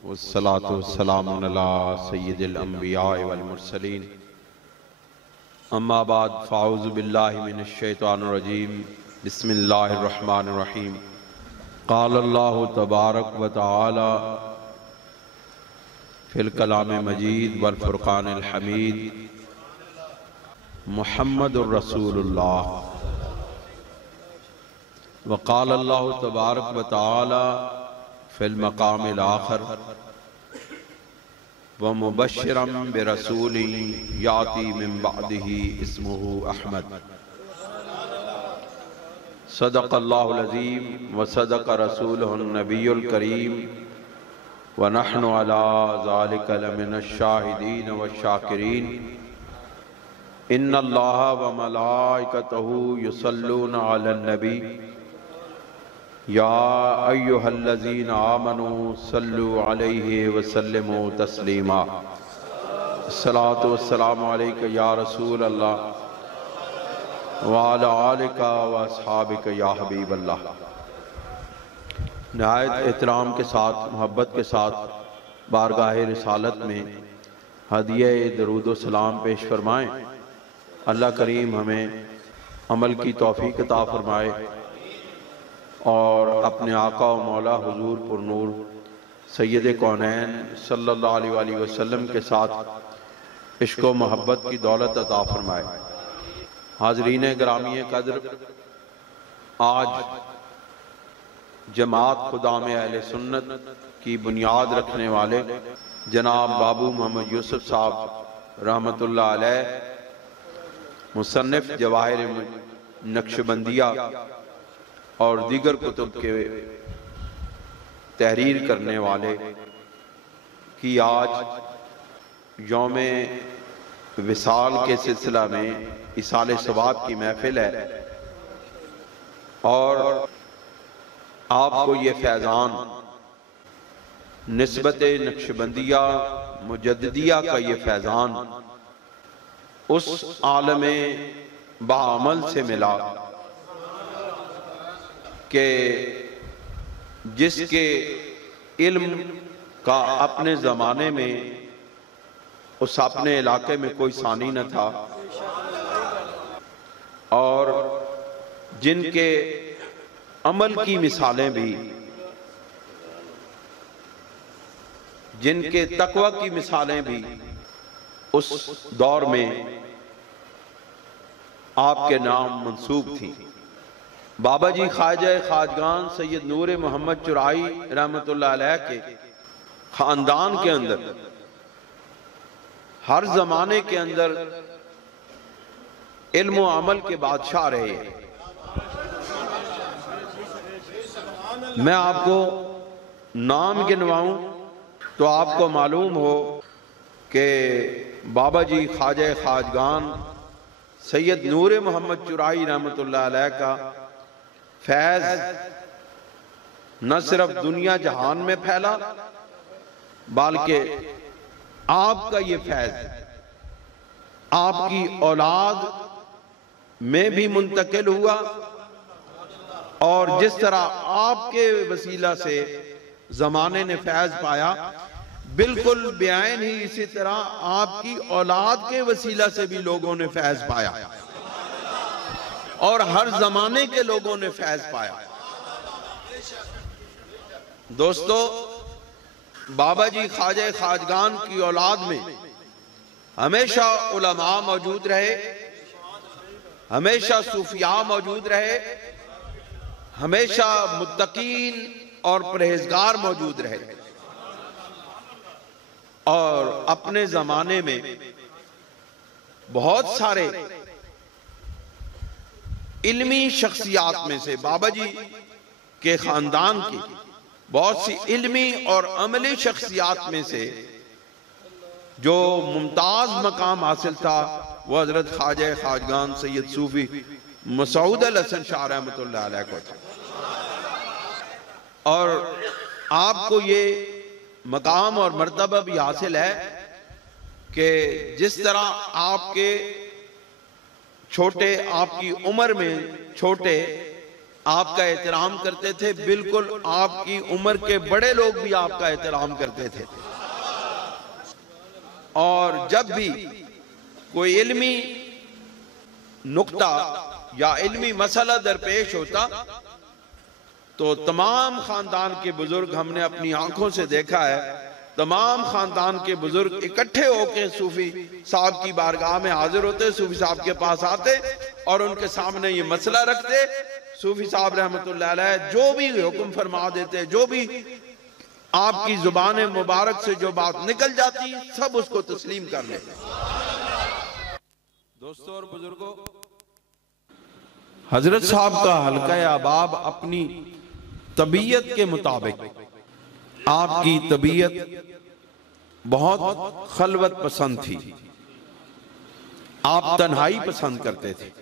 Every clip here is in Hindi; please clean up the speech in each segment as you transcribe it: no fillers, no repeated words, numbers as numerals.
वस्सलातु वस्सलामु अला सय्यिदिल अंबिया वल मुरसलीन अम्मा बाद फ़ाऊज़ु बिल्लाहि मिनश शैतानिर रजीम बिस्मिल्लाहिर रहमानिर रहीम क़ाल अल्लाहु तबारक व तआला फ़िल कलाम मजीद वल फ़ुरक़ानिल हमीद मुहम्मदुर रसूलुल्लाह व क़ाल अल्लाहु तबारक व तआला फ़िल मक़ामिल आख़िर व मुबश्शिरन बिरसूलिन याती मिन बअदिही इस्मुहु अहमद सदक़ल्लाहुल अज़ीम व सदक़ रसूलुहुन नबियुल करीम व नहनु अला ज़ालिका लमिनश शाहिदीन व शाकिरीन इन्नल्लाहा व मलाइकतहु युसल्लूना अलन नबी या अय्युहल्लज़ीना आमनू सल्लु अलैहि व सल्लिमू तस्लीमा अस्सलातु वस्सलामु अलैका या रसूल अल्लाह व अला आलिका व अस्हाबिका या हबीब अल्लाह। नहायत एहतराम के साथ, मोहब्बत के साथ बारगाह रिसालत में हदिया दरूद व सलाम पेश फरमाएँ। अल्लाह करीम हमें अमल की तौफीक अता फरमाए और अपने आका व मौला हुजूर पुरनूर सैयद कौनैन सल्लल्लाहु अलैहि वसल्लम के साथ इश्क व मोहब्बत की दौलत अता फरमाए। हाज़रीन गिरामी कद्र, आज जमात खुदाम अहले सुन्नत की बुनियाद रखने वाले जनाब बाबू मोहम्मद यूसुफ साहब रहमतुल्लाह अलैह, मुसन्निफ जवाहिर नक्शबंदिया और दीगर कुतुब के तहरीर करने वाले की आज यौमे विसाल के सिलसिला में इसाले सवाब की महफिल है और आपको ये फैज़ान निस्बत नक्शबंदिया मुजद्दिदिया का ये फैज़ान उस आलमे बाअमल से मिला कि जिसके इल्म का अपने ज़माने में उस अपने इलाके में कोई सानी न था और जिनके अमल की मिसालें भी, जिनके तकवा की मिसालें भी उस दौर में आपके नाम मंसूब थी। बाबा जी ख्वाजा खाजगान सैयद नूर मोहम्मद चुराई रहमतुल्लाह अलैह के खानदान के अंदर हर जमाने के अंदर इल्म व अमल के बादशाह रहे। मैं आपको नाम गिनवाऊं तो आपको मालूम हो कि बाबा जी ख्वाजा खाजगान सैयद नूर मोहम्मद चुराई रहमतुल्लाह अलैह का फैज न सिर्फ दुनिया जहान में फैला बल्कि आपका ये फैज आपकी औलाद में भी मुंतकिल हुआ और जिस तरह आपके वसीला से जमाने ने फैज पाया, बिल्कुल बेआइन ही इसी तरह आपकी औलाद के वसीला से भी लोगों ने फैज पाया और हर जमाने के लोगों ने फैज पाया। दोस्तों, बाबा जी ख्वाजा खाजगान की औलाद में हमेशा उलमा मौजूद रहे, हमेशा सूफिया मौजूद रहे, हमेशा मुत्तकीन और परहेजगार मौजूद रहे और अपने जमाने में बहुत सारे इल्मी शख्सियात में से बाबा जी के खानदान की बहुत सी इल्मी और अमली शख्सियात में से जो मुमताज मकाम हासिल था वो हजरत ख्वाजा खाजगान सैयद सूफी मसूद अल हसन शाह रहमतुल्लाह अलैह को था। और आपको ये मकाम और मर्तबा भी हासिल है कि जिस तरह आपके छोटे, आपकी उम्र में छोटे आपका एहतराम करते थे, बिल्कुल आपकी उम्र के बड़े लोग भी आपका एहतराम करते थे। और जब भी कोई इल्मी नुक्ता या इल्मी मसला दरपेश होता तो तमाम खानदान के बुजुर्ग, हमने अपनी आंखों से देखा है, तमाम खानदान के बुजुर्ग इकट्ठे होकर सूफी साहब की बारगाह में हाजिर होते, सूफी साहब के पास आते और उनके सामने ये मसला रखते। सूफी साहब रहमतुल्लाह अलैह जो भी हुक्म फरमा देते, जो भी आपकी जुबान मुबारक से जो बात निकल जाती, सब उसको तस्लीम कर लेते। दोस्तों और बुजुर्गों, हजरत साहब का हल्का अहबाब अपनी तबीयत के मुताबिक, आपकी तबीयत बहुत खलवत पसंद थी, आप तन्हाई पसंद करते थे,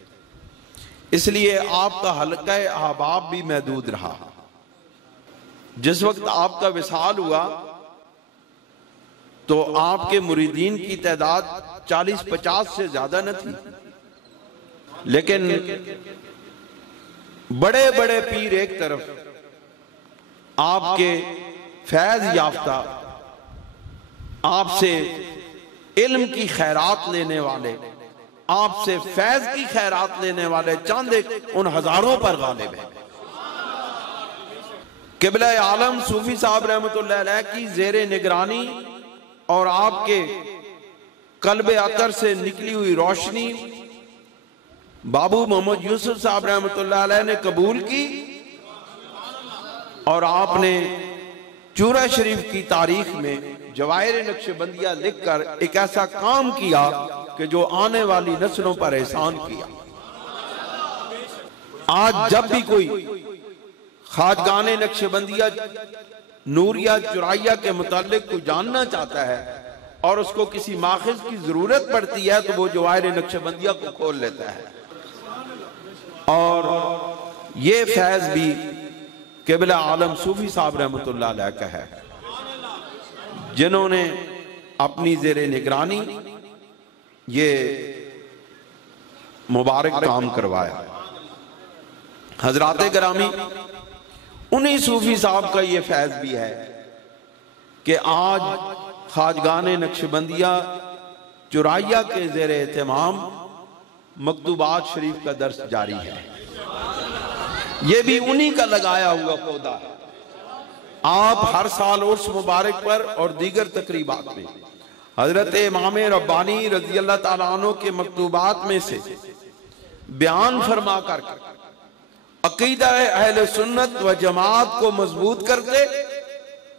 इसलिए आपका हल्का अहबाब भी महदूद रहा। जिस वक्त आपका विसाल हुआ तो आपके मुरीदीन की तादाद 40-50 से ज्यादा न थी, लेकिन बड़े बड़े पीर एक तरफ, आपके फैज याफ्ता, आपसे इल्म की खैरात लेने वाले, आपसे फैज की खैरात लेने वाले चंद एक उन हजारों पर गालिब है। क़िबला आलम सूफी साहब रहमतुल्लाह अलैह की ज़ेरे निगरानी और आपके कल्बे अतर से निकली हुई रोशनी बाबू मोहम्मद यूसुफ साहब रहमतुल्लाह अलैह ने कबूल की और आपने चूरा शरीफ की तारीख में जवाहिर नक्शबंदिया लिखकर एक ऐसा काम किया कि जो आने वाली नस्लों पर एहसान किया। आज जब भी कोई खाजगाने नक्शबंदिया नूरिया चुराइया के मुतालिक को जानना चाहता है और उसको किसी माखिज की जरूरत पड़ती है तो वो जवाहिर नक्शबंदिया को खोल लेता है। और ये फैज भी क़िबला आलम सूफी साहब रहमतुल्लाह अलैह का है, जिन्होंने अपनी ज़ेरे निगरानी ये मुबारक काम करवाया। हजरात गिरामी, उन्हीं सूफी साहब का ये फैज भी है कि आज खाजगाने नक्शबंदिया चुराइया के ज़ेरे एहतमाम मकतूबात शरीफ का दर्स जारी है। ये भी उन्हीं का लगाया हुआ पौधा है। आप हर साल उर्स मुबारक पर और दीगर तकरीबात में हजरत इमाम रब्बानी रज़ी अल्लाह ताला अन्हु के मकतूबात में से बयान फरमा कर अकीदा अहले सुन्नत व जमात को मजबूत करते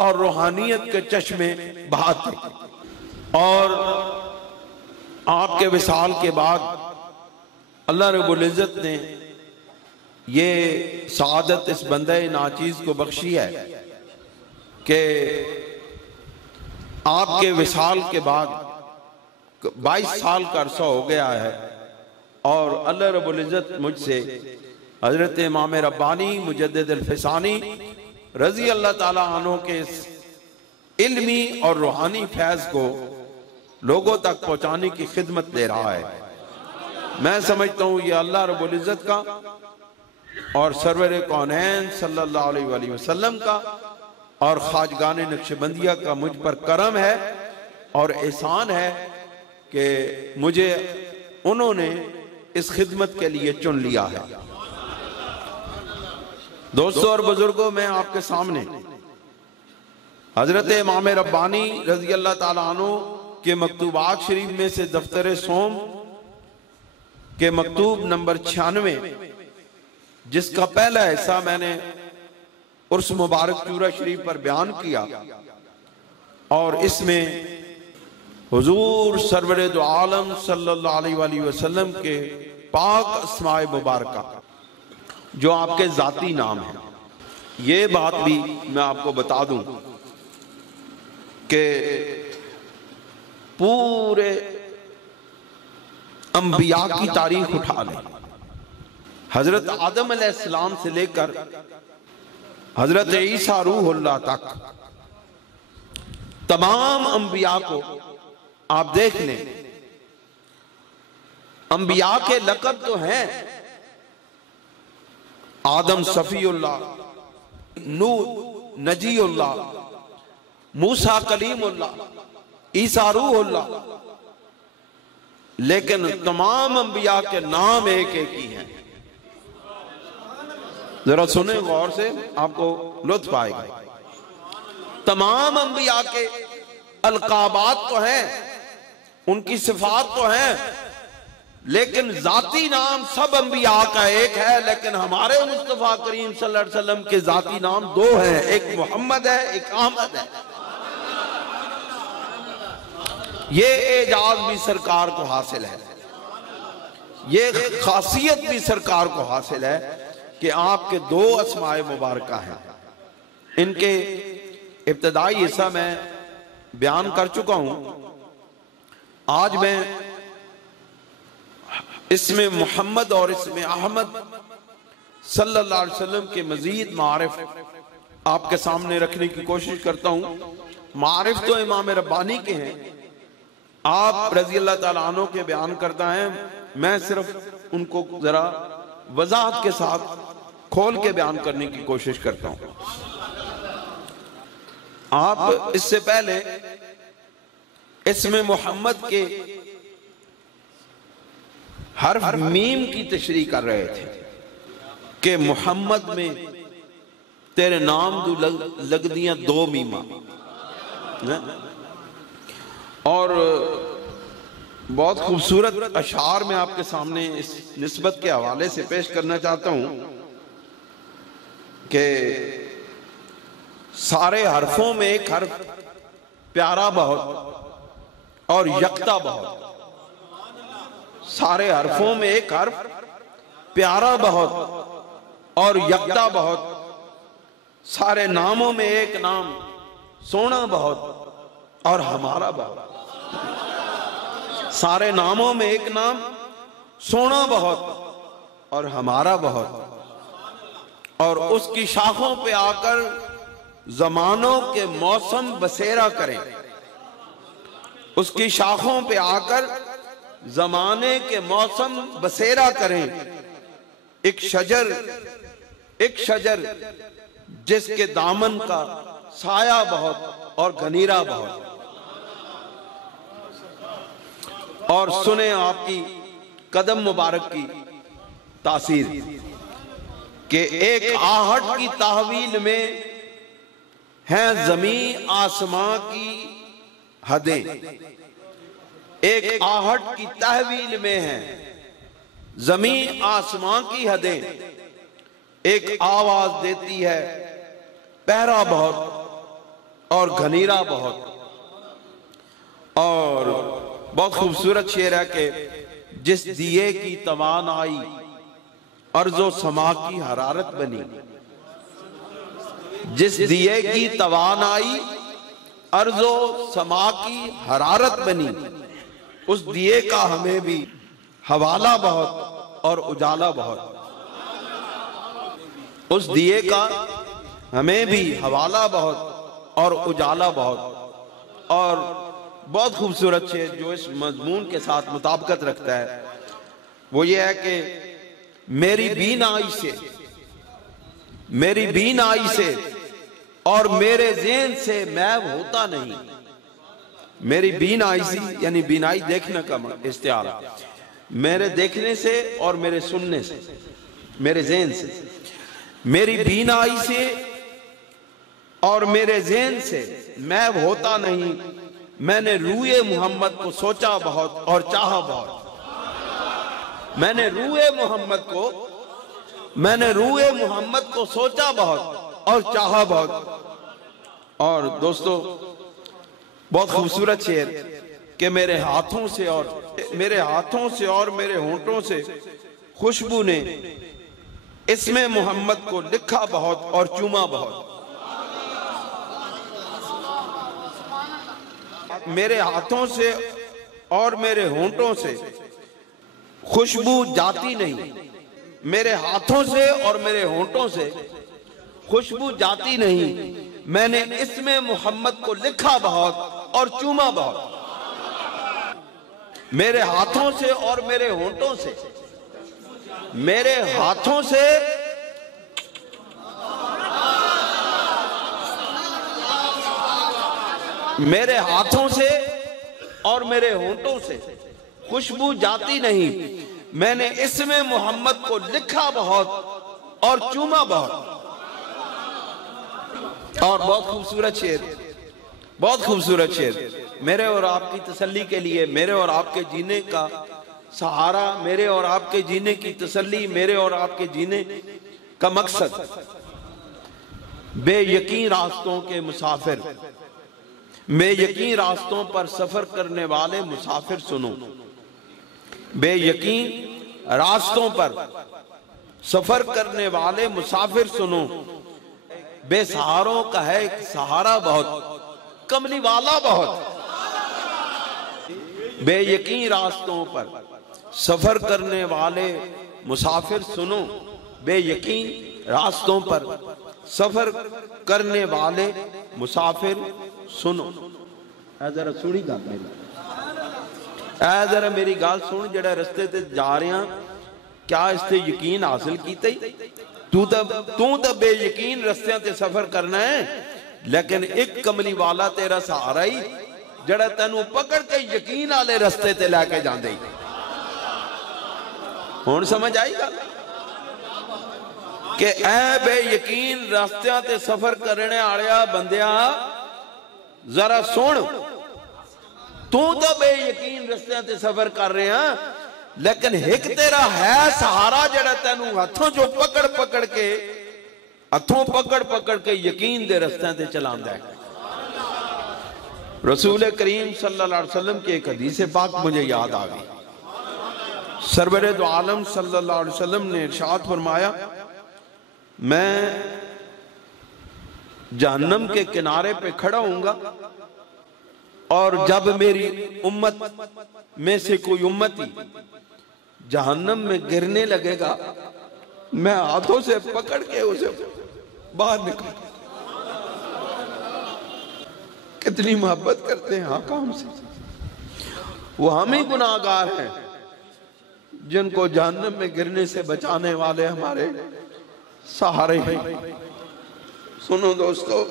और रूहानियत के चश्मे बहाते। और आपके विसाल के बाद अल्लाह रब्बुल इज्जत ने ये सआदत इस बंदे नाचीज को बख्शी है कि आपके विसाल के बाद 22 साल का अरसा हो गया है और अल्लाह रब्बुल इज्जत मुझसे हजरत इमाम रब्बानी मुजद्दिद अल-फिसानी रजी अल्लाह ताला अन्हु के इल्मी और रूहानी फैज को लोगों तक पहुंचाने की खिदमत दे रहा है। मैं समझता हूं ये अल्लाह रब्बुल इज्जत का और सरवर कौनैन सल्लल्लाहु अलैहि वसल्लम का और खाजगाने नक्शबंदिया का मुझ पर करम है और एहसान है कि मुझे उन्होंने इस खिदमत के लिए चुन लिया है। दोस्तों और बुजुर्गों, मैं आपके सामने हजरत इमाम रब्बानी रजी अल्लाह ताला अन्हु के मकतूबात शरीफ में से दफ्तर सोम के मकतूब नंबर 96, जिसका पहला हिस्सा मैंने उर्स मुबारक चूरा शरीफ पर बयान किया और इसमें हुजूर सरवर दो आलम सल्लल्लाहु अलैहि वसल्लम के पाक अस्माए मुबारका जो आपके जाती नाम है, ये बात भी मैं आपको बता दूं कि पूरे अंबिया की तारीख उठा लें, हजरत आदम अलैहिस्सलाम से लेकर हजरत ईसा रूहुल्लाह तक तमाम अंबिया को आप देख लें। अंबिया के लक़ब तो हैं आदम सफीउल्लाह, नूह नजीउल्लाह, मूसा कलीमुल्लाह, ईसा रूहुल्लाह, लेकिन तमाम अंबिया के नाम एक एक ही हैं। जरा सुने गौर से, आपको लुत्फ आएगा। तमाम अंबिया के अलकाबात तो हैं, उनकी सिफात तो हैं, लेकिन जाती नाम सब अंबिया का एक है। लेकिन हमारे मुस्तफा करीम सल्लल्लाहु अलैहि वसल्लम के जाती नाम दो हैं, एक मोहम्मद है, एक अहमद है। ये एजाज भी सरकार को हासिल है, ये खासियत भी सरकार को हासिल है कि आपके दो अस्माए मुबारका हैं। इनके इब्तदाई हिस्सा मैं बयान कर चुका हूं। आज मैं इसमें मोहम्मद और इसमें अहमद सल्लल्लाहु अलैहि वसल्लम के मजीद मारिफ आपके सामने रखने की कोशिश करता हूं। मारिफ तो इमाम रब्बानी के हैं, आप रजी अल्लाह ताला अन्हु के बयान करता है, मैं सिर्फ उनको जरा वजाहत के साथ खोल के बयान करने की कोशिश करता हूं। आप इससे पहले इसमें मोहम्मद के हर्फ मीम की तशरीह कर रहे थे कि मोहम्मद में तेरे नाम दू लग दिया दो मीमा। और बहुत खूबसूरत अशार में आपके सामने इस निस्बत के हवाले से पेश करना चाहता हूं कि सारे हरफों में एक हर्फ प्यारा बहुत और यकता बहुत। सारे हरफों में एक हर्फ प्यारा बहुत और यकता बहुत। सारे नामों में एक नाम सोना बहुत और हमारा बहुत। सारे नामों में एक नाम सोना बहुत और हमारा बहुत। और उसकी शाखों पे आकर जमानों के मौसम बसेरा करें। उसकी शाखों पे आकर जमाने के मौसम बसेरा करें। एक शजर जिसके दामन का साया बहुत और घनीरा बहुत। और सुने आपकी कदम मुबारक की तासीर कि एक आहट की तहवील में है जमीन आसमां की हदें। एक आहट की तहवील में है जमीन आसमां की हदें। एक आवाज देती है पहरा बहुत और घनीरा बहुत। और बहुत खूबसूरत शेर है कि जिस दिए की तवानाई अर्जो समा की हरारत बनी। जिस दिए की तवानाई अर्जो समा की हरारत बनी, उस दिए का हमें भी हवाला बहुत और उजाला बहुत। उस दिए का हमें भी हवाला बहुत और उजाला बहुत। और बहुत खूबसूरत शेर जो इस मजमून के साथ मुताबिकत रखता है वो ये है कि मेरी बीनाई से और मेरे ज़हन से मैब होता नहीं। मेरी बीनाई से यानी बीनाई देखने का इस्तेआरा, मेरे देखने से और मेरे सुनने से, मेरे ज़हन से। मेरी बीनाई से और मेरे ज़हन से मैब होता नहीं। मैंने रूए मोहम्मद को सोचा बहुत और चाहा बहुत। मैंने रूए मोहम्मद को सोचा बहुत और चाहा बहुत। और दोस्तों बहुत खूबसूरत शेर कि मेरे हाथों से और मेरे होंठों से खुशबू ने इसमें मोहम्मद को लिखा बहुत और चूमा बहुत। मेरे हाथों से और मेरे होंठों से खुशबू जाती नहीं। मेरे हाथों से और मेरे होंठों से खुशबू जाती नहीं। मैंने इसमें मोहम्मद को लिखा बहुत और चूमा बहुत। मेरे हाथों से और मेरे होंठों से, मेरे हाथों से मेरे हाथों से और मेरे होंठों से खुशबू जाती नहीं। मैंने इसमें मोहम्मद को लिखा बहुत और चूमा बहुत। और बहुत खूबसूरत शेर, बहुत खूबसूरत शेर। मेरे और आपकी तसल्ली के लिए, मेरे और आपके जीने का सहारा, मेरे और आपके जीने की तसल्ली, मेरे और आपके जीने का मकसद। बेयकीन रास्तों के मुसाफिर, बेयकीन रास्तों पर सफर करने वाले मुसाफिर सुनो। बेयकीन रास्तों पर सफर करने वाले मुसाफिर सुनो। बेसहारों का है एक सहारा बहुत, कमली वाला बहुत। बेयकीन रास्तों पर सफर करने वाले मुसाफिर सुनो। बेयकीन रास्तों पर सफर करने वाले मुसाफिर सुनो। जरा सुनी गल मेरी, जरा मेरी गल सुन। जड़ा रस्ते ते जा रहा, क्या इससे यकीन हासिल कीता? तू तो बेयकीन रस्तियां ते सफर करना है, लेकिन एक कमली वाला तेरा सहारा ही जड़ा तेनू पकड़ के यकीन वाले रस्ते ते लैके जांदे। हुण समझ आई गल कि ऐ बेयकीन रस्तियां ते सफर करने वालिया बंदिया जरा सुन। तू तो बेयकीन रस्तियां ते सफर कर रहा, लेकिन एक तेरा है सहारा जड़ा तेनू हाथों चो पकड़ पकड़ के, हाथों पकड़ पकड़ के यकीन दे रस्तियां ते चलांदा है। रसूल करीम सल्लल्लाहु अलैहि वसल्लम की एक हदीस पाक मुझे याद आ गई। सरवरे दो आलम सल्लल्लाहु अलैहि वसल्लम ने इरशाद फरमाया, मैं जहन्नम के किनारे पे खड़ा हूंगा और जब मेरी उम्मत में से कोई उम्मती जहन्नम में गिरने लगेगा, मैं हाथों से पकड़ के उसे बाहर निकाल। कितनी मोहब्बत करते हैं आका हमसे। वो हम ही गुनाहगार हैं जिनको जहन्नम में गिरने से बचाने वाले हमारे सहारे हैं। सुनो दोस्तों,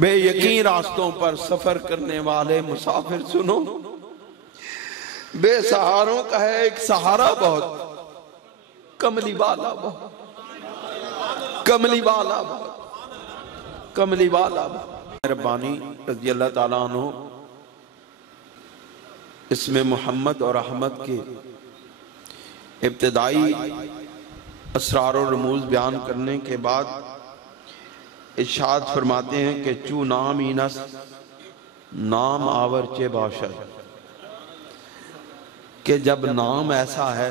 बेयकीन रास्तों पर सफर करने वाले मुसाफिर सुनो। बेसहारों का है एक सहारा बहुत, कमली वाला बहुत, कमली वाला बहुत, कमली वाला बहुत। मेहरबानी रज़ी अल्लाह ताला अन्हु इसमें मोहम्मद और अहमद के इब्तिदाई असरार और रमूज बयान करने के बाद इरशाद फरमाते हैं कि चू नाम इनस नाम आवर चे बाशर, कि जब नाम ऐसा है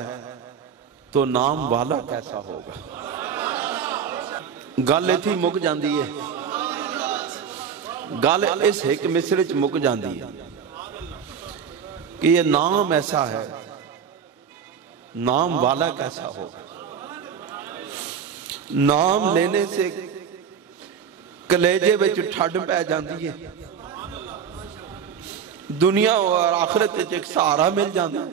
तो नाम वाला कैसा होगा। गल इत्थे मुक जाती है, गल इस एक मिसरे च मुक जाती है कि ये नाम ऐसा है, नाम वाला कैसा होगा। नाम लेने से कलेजे विच ठंड पै जाती है, दुनिया और आखिरत एक सहारा मिल जाता है।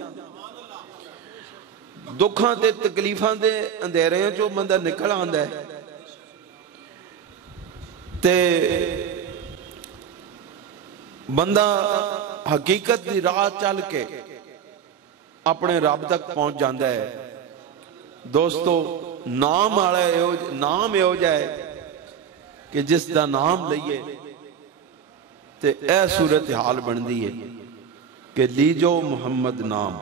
दुखों ते तकलीफों के अंधेरियों चो बंदा निकल आंदा है ते बंदा हकीकत की राह चल के अपने रब तक पहुंच जाता है। दोस्तों, नाम वाला नाम इहो जिहा है कि जिसका नाम लईए ते ऐ सूरत हाल बनती है कि लीजो मुहम्मद नाम,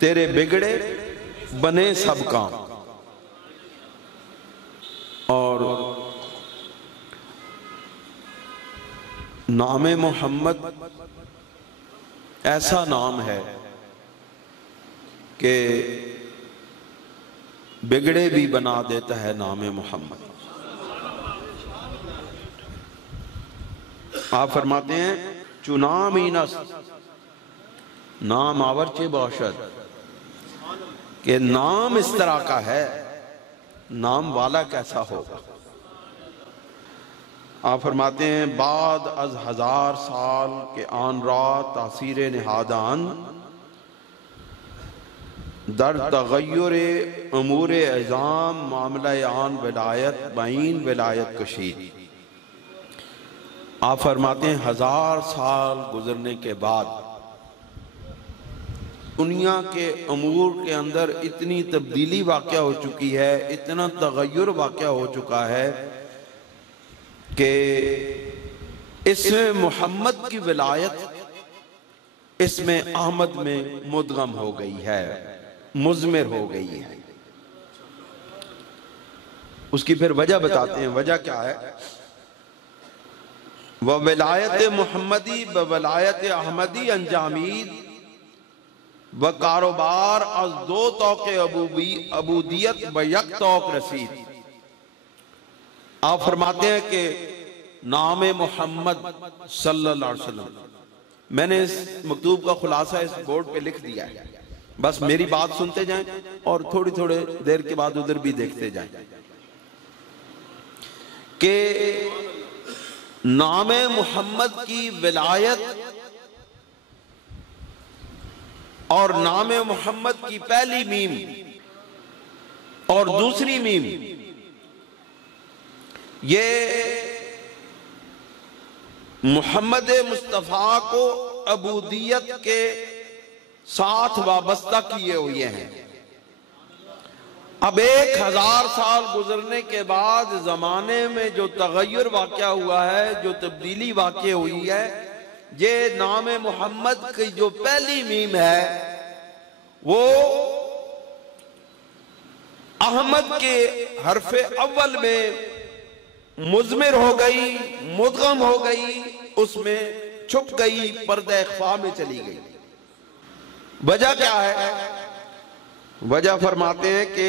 तेरे बिगड़े बने सब काम। और नाम मोहम्मद ऐसा नाम है कि बिगड़े भी बना देता है। नाम मोहम्मद, आप फरमाते हैं चुनाम इनस नाम आवर्चे बौशद, कि नाम इस तरह का है, नाम वाला कैसा होगा। आप फरमाते हैं बाद अज हजार साल के आन रात तासीर निहादान दर तगय्युर अमूर एजाम मामला आन विलायत बाइन विलायत कशीद। आप फरमाते हैं 1000 साल गुजरने के बाद दुनिया के अमूर के अंदर इतनी तब्दीली वाक़या हो चुकी है, इतना तगय्युर वाक़या हो चुका है कि इसमें मोहम्मद की विलायत इसमें अहमद में मुदगम हो गई है, मुज़मिर हो गई है। उसकी फिर वजह बताते हैं। वजह क्या है? वह विलायत मोहम्मदी व विलायत अहमदी अंजामीद व कारोबार अज दो तौके अबूदियत व यक तौक रसीद। आप फरमाते हैं कि नाम मोहम्मद सल्लल्लाहु अलैहि वसल्लम, मैंने इस मकतूब का खुलासा इस बोर्ड पे लिख दिया है, बस मेरी बात सुनते जाएं और थोड़ी थोड़ी देर के बाद उधर भी देखते जाएं कि नाम मोहम्मद की विलायत और नाम मोहम्मद की पहली मीम और दूसरी मीम, ये मोहम्मद मुस्तफ़ा को अबूदियत के साथ वाबस्ता किए हुए हैं। अब 1000 साल गुजरने के बाद जमाने में जो तगय्युर वाक़या हुआ है, जो तब्दीली वाक़या हुई है, ये नाम मोहम्मद की जो पहली मीम है वो अहमद के हरफे अव्वल में मुज़मिर हो गई, मुदगम हो गई, उसमें छुप गई, पर्दे ख्फा में चली गई। वजह क्या है? वजह फरमाते हैं कि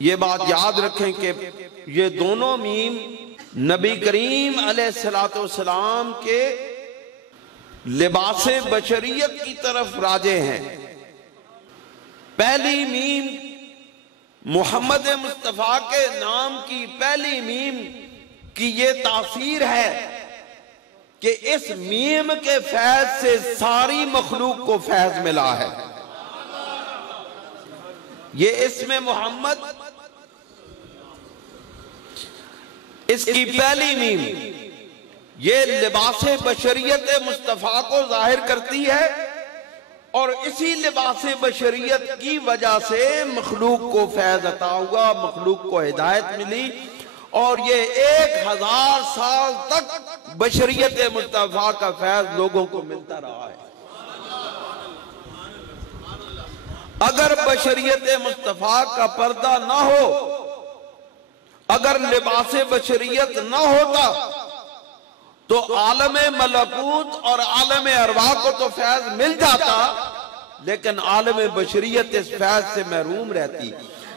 ये बात याद रखें कि ये दोनों मीम नबी करीम अलैहिस्सलाम के लिबासे बशरियत की तरफ राजे हैं। पहली मीम मोहम्मद मुस्तफ़ा के नाम की पहली मीम की ये तासीर है कि इस मीम के फैज से सारी मखलूक को फैज मिला है। ये इसमें मोहम्मद, इसकी पहली मीम, ये लिबासे बशरियत मुस्तफ़ा को जाहिर करती है और इसी लिबासे बशरियत की वजह से मखलूक को फैज अता हुआ, मखलूक को हिदायत मिली और ये 1000 साल तक बशरियत मुस्तफ़ा का फैज लोगों को मिलता रहा है। अगर बशरियत मुस्तफ़ा का पर्दा ना हो, अगर लिबासे बशरियत ना होता तो आलम मलकूत और आलम अरवाह को तो फैज मिल जाता, लेकिन आलम बशरियत इस फैज से महरूम रहती।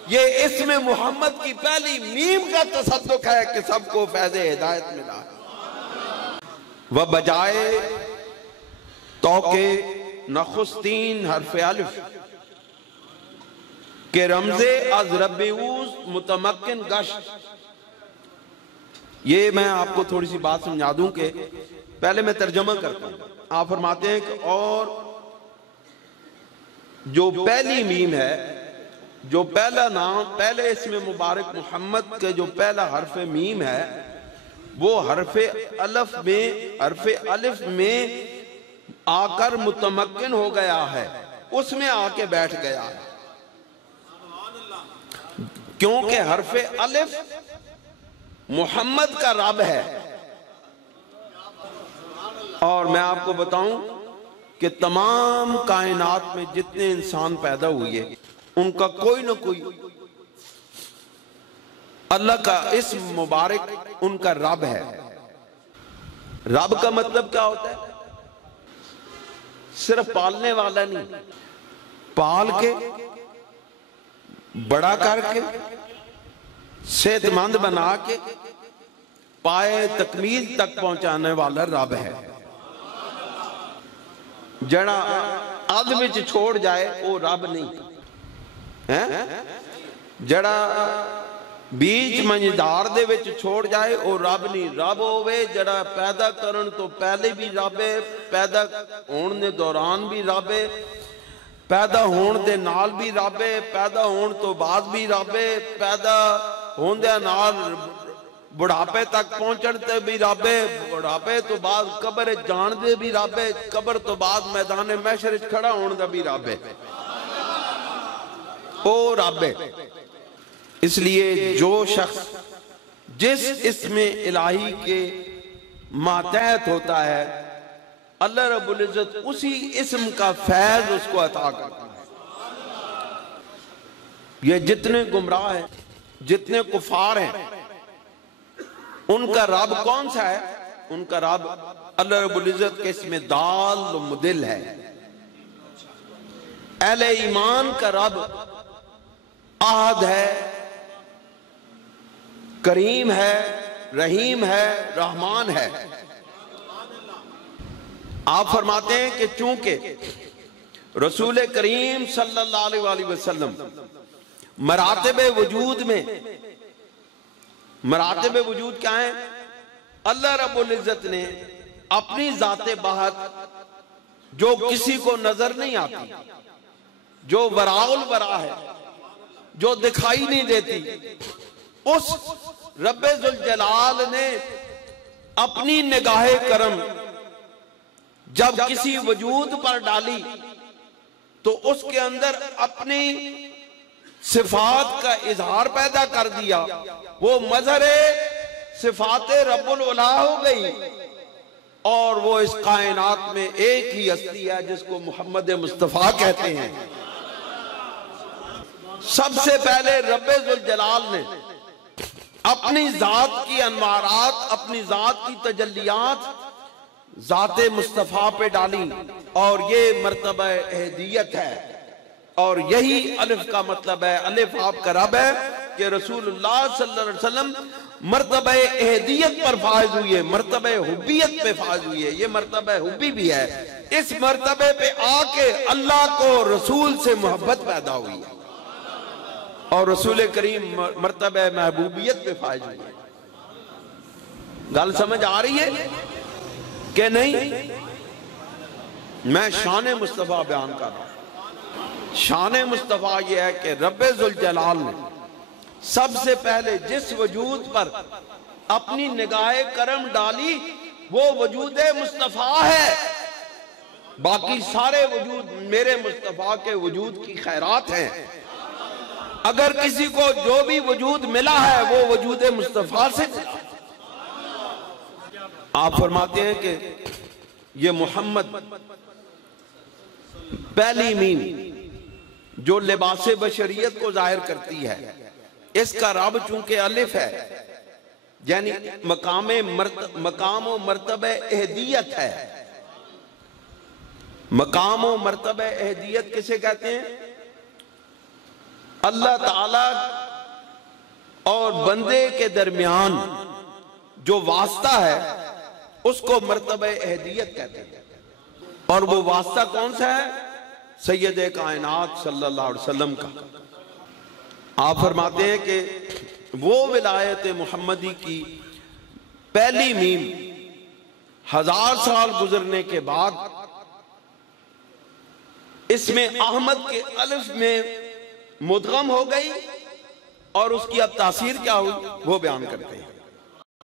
ये इसमें मोहम्मद की पहली मीम का तसद्दुक है कि सबको फैज हिदायत मिला। वह बजाए तौके नखुस्तीन हरफ अलिफ के रमजे अज रब्बेऊस मुतमक्किन गश्त। ये मैं आपको थोड़ी सी बात समझा दूं कि पहले मैं तर्जमा करता हूं। आप फरमाते हैं कि और जो पहली मीम है, जो पहला नाम, पहले इसमें मुबारक मोहम्मद के जो पहला हरफ मीम है वो हरफे अलिफ में आकर मुतमक्किन हो गया है, उसमें आके बैठ गया है, क्योंकि हरफे अलिफ मोहम्मद का रब है। और मैं आपको बताऊं कि तमाम कायनात में जितने इंसान पैदा हुए उनका कोई ना कोई अल्लाह का इस्म मुबारक उनका रब है। रब का मतलब क्या होता है? सिर्फ पालने वाला नहीं, पाल के बड़ा करके सेहतमंद बना के पाए तकमील तक पहुंचाने वाला रब है। जड़ा अध विच छोड़ जाए वो रब नहीं है। जड़ा बीच मंझधार दे विच छोड़ जाए वो रब नहीं। रब होवे जड़ा पैदा करन तो पहले भी रब है, पैदा होने दे दौरान भी रब है, पैदा होने दे नाल भी रब है, पैदा होने तो बाद भी रब है, पैदा होंदे नाल बुढ़ापे तक पहुंचते भी रब है, बुढ़ापे तो बाद कब्र जान दे भी रब है, कब्र तो बाद मैदान महशर खड़ा होने का भी रब है, ओ रब है। इसलिए जो शख्स जिस इसमें इलाही के मातहत होता है, अल्लाह रब्बुल इज्जत उसी इस्म का फैज उसको अता करता है। ये जितने गुमराह हैं, जितने कुफार हैं, उनका रब कौन सा है? उनका रब अल्लाह रब्बुल इज्जत के इसमें दाल मुदिल है। अहले ईमान का रब आहद है, करीम है, रहीम है, रहमान है। आप फरमाते हैं कि चूंकि रसूल करीम सल्लल्लाहु अलैहि वसल्लम मरातिबे वजूद में, मरातिबे वजूद क्या है? अल्लाह रब्बुल इज्जत ने अपनी जाते बाहत जो किसी को नजर नहीं आती, जो वराउल वरा है, जो दिखाई नहीं देती, उस रब्बे जुल जलाल ने अपनी निगाहे करम जब किसी वजूद पर डाली तो उसके अंदर अपनी सिफात का इजहार पैदा कर दिया। वो मजहरे सिफाते रब्बुल उला हो गई और वो इस कायनात में एक ही हस्ती है जिसको मोहम्मद मुस्तफा कहते हैं। सबसे पहले रब्बे जुल जलाल ने अपनी जात की अनवारात, अपनी जात की तजल्लियात जाते मुस्तफा पे डाली और ये मर्तबा अहदियत है। और यही अलिफ का मतलब है। अलिफ आपका रब है कि रसूलुल्लाह सल्लल्लाहु अलैहि वसल्लम मर्तबा अहदियत पर फायज हुई है, मर्तबा हुब्बियत पे फायज हुई है। ये मर्तबा हुब्बी भी है। इस मर्तबे पे आके अल्लाह को रसूल से मोहब्बत पैदा हुई है और रसूल करीम मर्तबा महबूबियत पे फायज हुई है। गल समझ आ रही है कि नहीं? मैं शान मुस्तफा बयान कर रहा हूं। शान मुस्तफा यह है कि रब्बे जुल जलाल ने सबसे पहले जिस वजूद पर अपनी निगाहे करम डाली वो वजूद मुस्तफा है। बाकी सारे वजूद मेरे मुस्तफा के वजूद की खैरात हैं। अगर किसी को जो भी वजूद मिला है वो वजूद मुस्तफा से मिला। आप फरमाते हैं कि ये मोहम्मद पहली मीम जो लिबास बशरियत को जाहिर करती है, इसका रब चूंकि अलिफ है यानी मकाम व मर्तबा अहदियत है। मकाम व मर्तबा अहदियत किसे कहते हैं? अल्लाह ताला और बंदे के दरमियान जो वास्ता है उसको मर्तबा अहदियत कहते हैं। और वो वास्ता कौन सा है? सैयद कायनात सल्लल्लाहु अलैहि वसल्लम का। आप फरमाते हैं कि वो विलायत मुहम्मदी की पहली मीम 1000 साल गुजरने के बाद इसमें अहमद के अलिफ में मुदगम हो गई और उसकी अब तासीर क्या हुई वो बयान करते हैं।